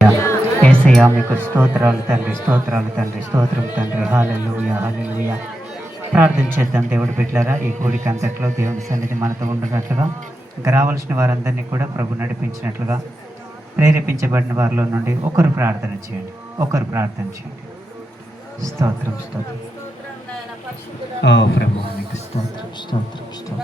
యేసయ్యా మీకు స్తోత్రాలు తండ్రి, స్తోత్రాలు తండ్రి, స్తోత్రం తండ్రి. హల్లెలూయా, హల్లెలూయా. ప్రార్థన చేద్దాం దేవుడి బిడ్డలారా. ఈ కూడిక అంతట్లో దేవుని సన్నిధి మనతో ఉండినట్లుగా, ఇంకా రావాల్సిన వారందరినీ కూడా ప్రభు నడిపించినట్లుగా, ప్రేరేపించబడిన వారిలో నుండి ఒకరు ప్రార్థన చేయండి, ఒకరు ప్రార్థన చేయండి. స్తోత్రం, స్తోత్రం. ఓ ప్రభు నీకు స్తోత్రం, స్తోత్రం, స్తోత్రం.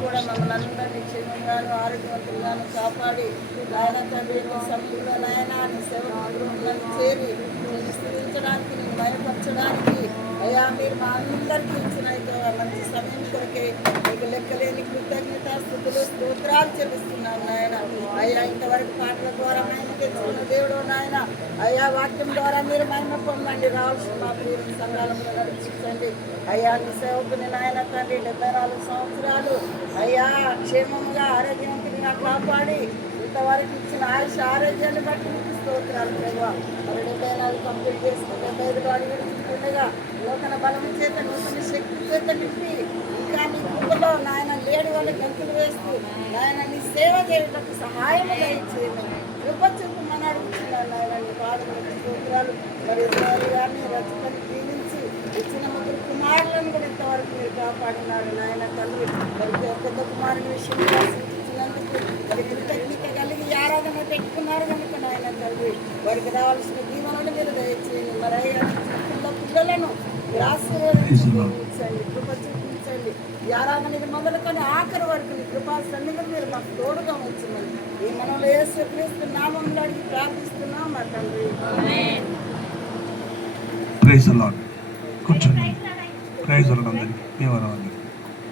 కూడా మమ్మల్ని అందరినీ క్షేమంగాను ఆరోగ్యవంతులుగాను కాపాడి నాయన తండ్రి సమయంలో నాయన నీ సేవకులను చేరి నేను స్థిరించడానికి నేను భయపరచడానికి అయ్యా మీరు మా అందరికీ ఇచ్చిన మంచి సమయం కొరకే మీకు లెక్కలేని కృతజ్ఞత స్థుతులు స్తోత్రాలు చెల్లిస్తున్నాను నాయన. అయ్యా ఇంతవరకు పాటల ద్వారా మహిమ తెచ్చుకున్న దేవుడు నాయన, అయ్యా వాక్యం ద్వారా మీరు మహిమ పొందండి. రావాల్సిన మా ప్రియుల సంఘాలంలో నడిపించండి అయ్యా. నీ సేవకుని నాయన తండ్రి 74 సంవత్సరాలు అయ్యా క్షేమంగా ఆరోగ్యవంతునిగా కాపాడి ఇంతవరకు ఇచ్చిన ఆయుష ఆరోగ్యాన్ని బట్టి మీకు స్తోత్రాలు ప్రభావ. మరి 74 కంప్లీట్ చేసుకుని 75 అడుగులు చుట్టూగా నూతన బలం చేత నూతన శక్తి చేత నింపి ఇంకా నీ కృపలో నాయన లేడు వాళ్ళ గంతులు వేస్తూ నాయన నీ సేవ చేయడానికి సహాయం దయచేయమని కృప చూపమని అడుగుతున్నాను నాయన. నీ పాదములకు స్తోత్రాలు. మరి ఇజ్రాయేలు గారిని రక్షకుని దీవించి ఇచ్చిన ముగ్గురు కుమారులను కూడా ఇంతవరకు మీరు కాపాడినారు నాయన తండ్రి. మరి పెద్ద కుమారుని విషయంలో సూచించినందుకు మరి కృతజ్ఞత కలిగి ఆరాధన పెట్టుకున్నారు కనుక నాయన తండ్రి వారికి రావాల్సిన దీవెనలు మీరు దయచేయండి. మరి పిల్లలను మీరు ఆశీర్వదించండి, కృప చూపించండి. ఈ ఆరాధన ఇది మొదలుకొని ఆఖరి వరకు నీ కృపా సన్నిధిని మీరు మాకు తోడుగా ఉంచమని ఈ మనలో యేసుక్రీస్తు నామములో అడిగి ప్రార్థిస్తున్నాం మా తండ్రి. Praise the lord. కూర్చోండి. ప్రైజ్ ది లార్డ్ అందరికీ.